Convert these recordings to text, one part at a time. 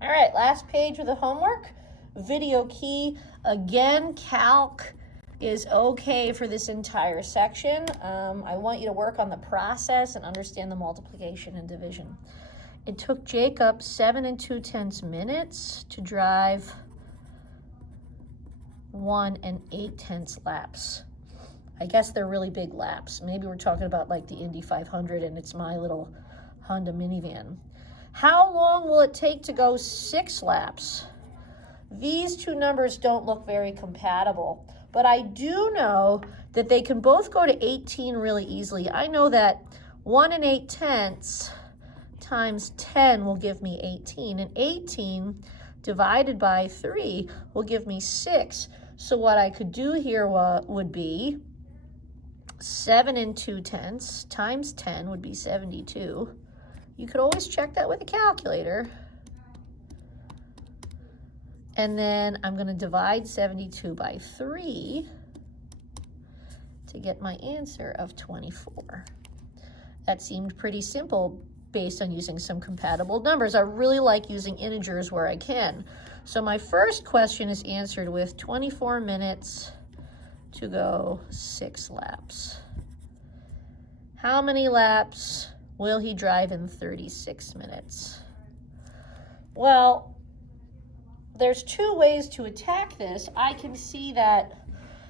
All right, last page of the homework. Video key. Again, calc is okay for this entire section. I want you to work on the process and understand the multiplication and division. It took Jacob 7 2/10 minutes to drive 1 8/10 laps. I guess they're really big laps. Maybe we're talking about like the Indy 500 and it's my little Honda minivan. How long will it take to go 6 laps? These two numbers don't look very compatible, but I do know that they can both go to 18 really easily. I know that 1 8/10 times 10 will give me 18, and 18 divided by 3 will give me 6. So what I could do here would be 7 2/10 times 10 would be 72. You could always check that with a calculator. And then I'm going to divide 72 by 3 to get my answer of 24. That seemed pretty simple based on using some compatible numbers. I really like using integers where I can. So my first question is answered with 24 minutes to go 6 laps. How many laps will he drive in 36 minutes? Well, there's 2 ways to attack this. I can see that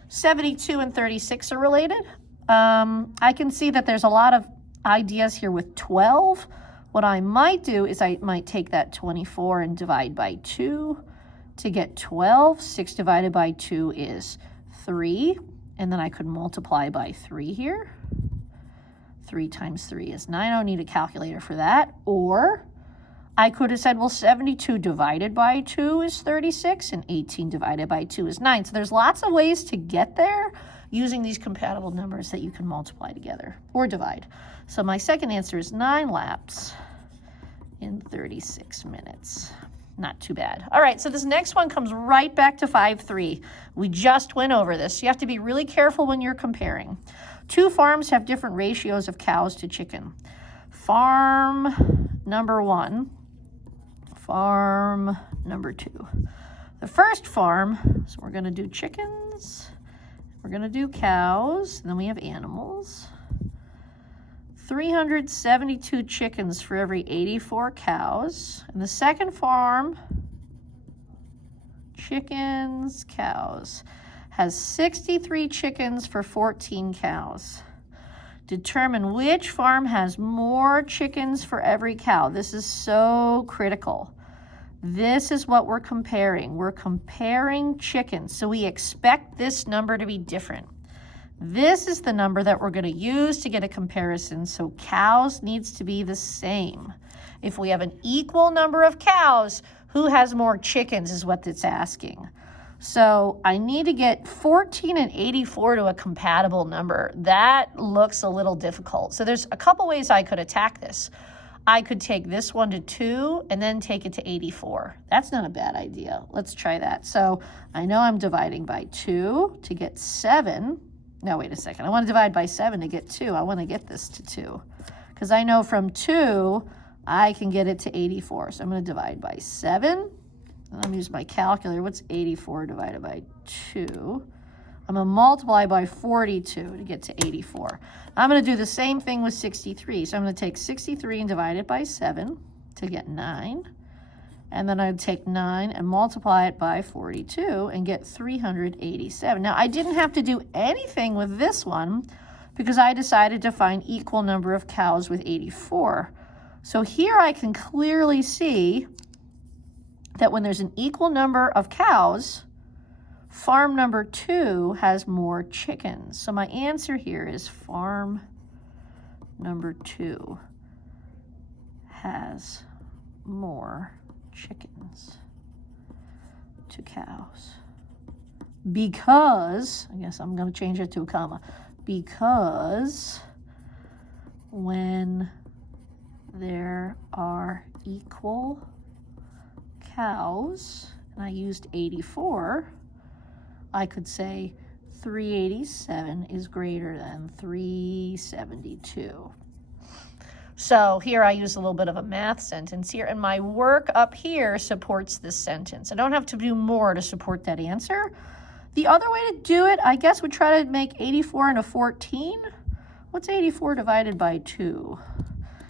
72 and 36 are related. I can see that there's a lot of ideas here with 12. What I might do is I might take that 24 and divide by 2 to get 12. 6 divided by 2 is 3. And then I could multiply by 3 here. 3 times 3 is 9. I don't need a calculator for that. Or I could have said, well, 72 divided by 2 is 36, and 18 divided by 2 is 9. So there's lots of ways to get there using these compatible numbers that you can multiply together or divide. So my second answer is 9 laps in 36 minutes. Not too bad. All right, so this next one comes right back to 5-3. We just went over this. You have to be really careful when you're comparing. 2 farms have different ratios of cows to chicken. Farm number 1, farm number 2. The first farm, so we're going to do chickens, we're going to do cows, and then we have animals. 372 chickens for every 84 cows. And the second farm, chickens, cows, has 63 chickens for 14 cows. Determine which farm has more chickens for every cow. This is so critical. This is what we're comparing. We're comparing chickens, so we expect this number to be different. This is the number that we're going to use to get a comparison, so cows needs to be the same. If we have an equal number of cows, who has more chickens is what it's asking. So I need to get 14 and 84 to a compatible number. That looks a little difficult. So there's a couple ways I could attack this. I could take this one to 2 and then take it to 84. That's not a bad idea. Let's try that. So I know I'm dividing by 2 to get 7. No, wait a second. I want to divide by 7 to get 2. I want to get this to 2. Because I know from 2, I can get it to 84. So I'm going to divide by 7. And I'm going to use my calculator. What's 84 divided by 2? I'm going to multiply by 42 to get to 84. I'm going to do the same thing with 63. So I'm going to take 63 and divide it by 7 to get 9. And then I'd take 9 and multiply it by 42 and get 387. Now, I didn't have to do anything with this one because I decided to find equal number of cows with 84. So here I can clearly see that when there's an equal number of cows, farm number 2 has more chickens. So my answer here is farm number 2 has more chickens to cows. Because, I guess I'm going to change it to a comma, because when there are equal cows, and I used 84, I could say 387 is greater than 372. So here I use a little bit of a math sentence here, and my work up here supports this sentence. I don't have to do more to support that answer. The other way to do it, I guess, would try to make 84 into 14. What's 84 divided by 2?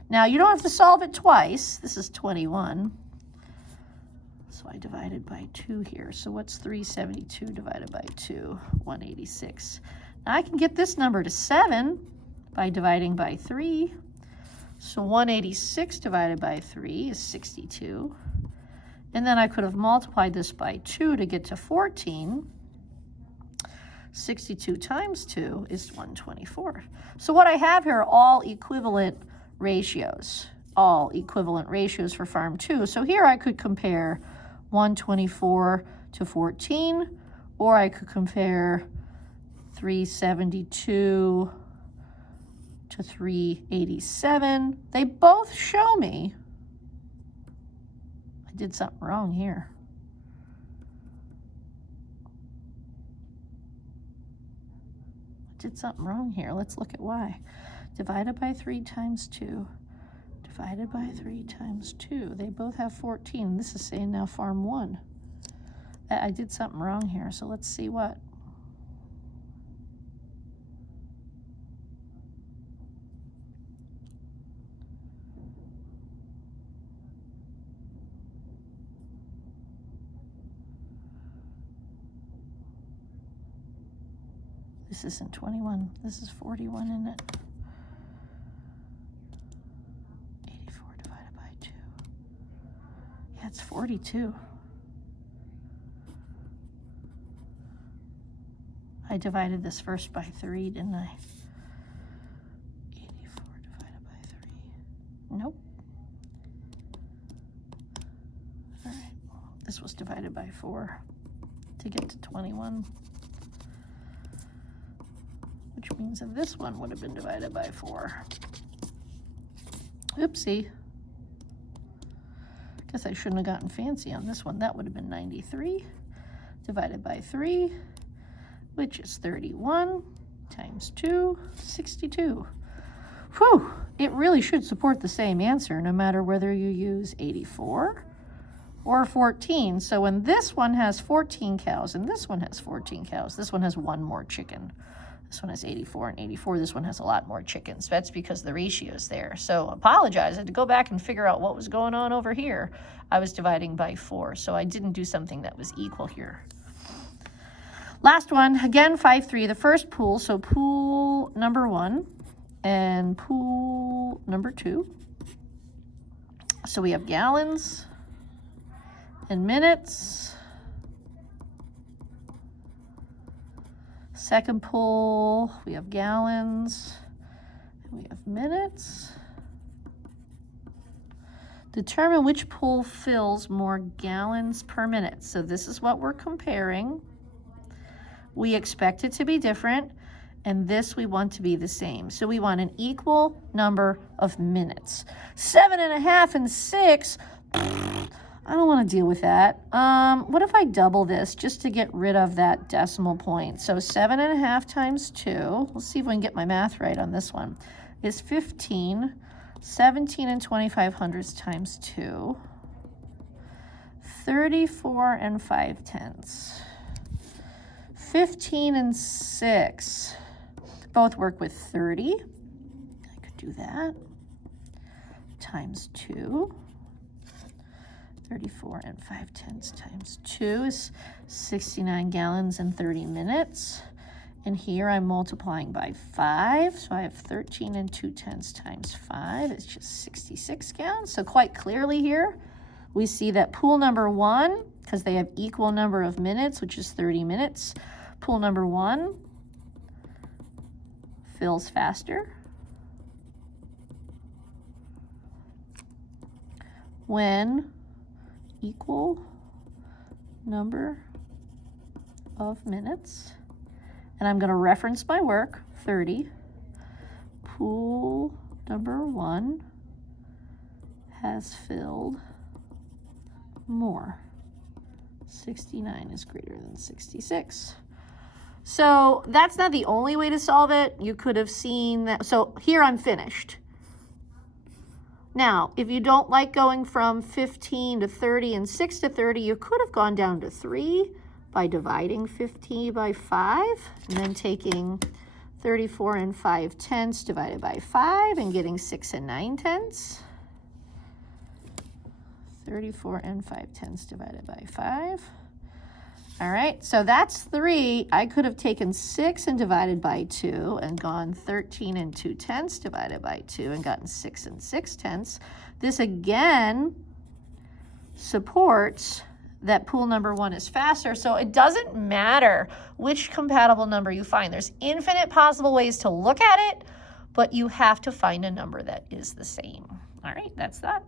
Now, you don't have to solve it twice. This is 21. So I divided by 2 here. So what's 372 divided by 2? 186. Now I can get this number to 7 by dividing by 3. So 186 divided by 3 is 62. And then I could have multiplied this by 2 to get to 14. 62 times 2 is 124. So what I have here are all equivalent ratios. All equivalent ratios for farm 2. So here I could compare 124 to 14, or I could compare 372 to 387. They both show me I did something wrong here. I did something wrong here. Let's look at why. Divided by 3 times 2. Divided by 3 times 2. They both have 14. This is saying now farm 1. I did something wrong here, so let's see what. This isn't 21. This is 41, isn't it? 84 divided by 2. Yeah, it's 42. I divided this first by 3, didn't I? 84 divided by 3. Nope. All right. This was divided by 4 to get to 21. Which means that this one would have been divided by 4. Oopsie. Guess I shouldn't have gotten fancy on this one. That would have been 93 divided by 3, which is 31 times 2, 62. Whew, it really should support the same answer no matter whether you use 84 or 14. So when this one has 14 cows and this one has 14 cows, this one has 1 more chicken. This one has 84 and 84. This one has a lot more chickens. That's because the ratio is there. So apologize. I had to go back and figure out what was going on over here. I was dividing by 4, so I didn't do something that was equal here. Last one, again, 5-3, the first pool. So pool number 1 and pool number 2. So we have gallons and minutes. Second pool, we have gallons, and we have minutes. Determine which pool fills more gallons per minute. So this is what we're comparing. We expect it to be different, and this we want to be the same. So we want an equal number of minutes. 7.5 and 6, I don't want to deal with that. What if I double this just to get rid of that decimal point? So 7.5 times 2, let's see if we can get my math right on this one, is 15. 17 and 25/100 times 2. 34 and 5/10. 15 and 6. Both work with 30. I could do that. Times 2. 34 and 5/10 times 2 is 69 gallons and 30 minutes. And here I'm multiplying by 5. So I have 13 and 2/10 times 5. It's just 66 gallons. So quite clearly here, we see that pool number 1, because they have equal number of minutes, which is 30 minutes, pool number 1 fills faster when equal number of minutes. And I'm going to reference my work, 30. Pool number 1 has filled more. 69 is greater than 66. So that's not the only way to solve it. You could have seen that. So here I'm finished. Now, if you don't like going from 15 to 30 and 6 to 30, you could have gone down to 3 by dividing 15 by 5, and then taking 34 and 5/10 divided by 5 and getting 6 and 9/10. 34 and 5/10 divided by 5. All right, so that's 3. I could have taken 6 and divided by 2 and gone 13 and 2/10 divided by 2 and gotten 6 and 6/10. This again supports that pool number 1 is faster, so it doesn't matter which compatible number you find. There's infinite possible ways to look at it, but you have to find a number that is the same. All right, that's that.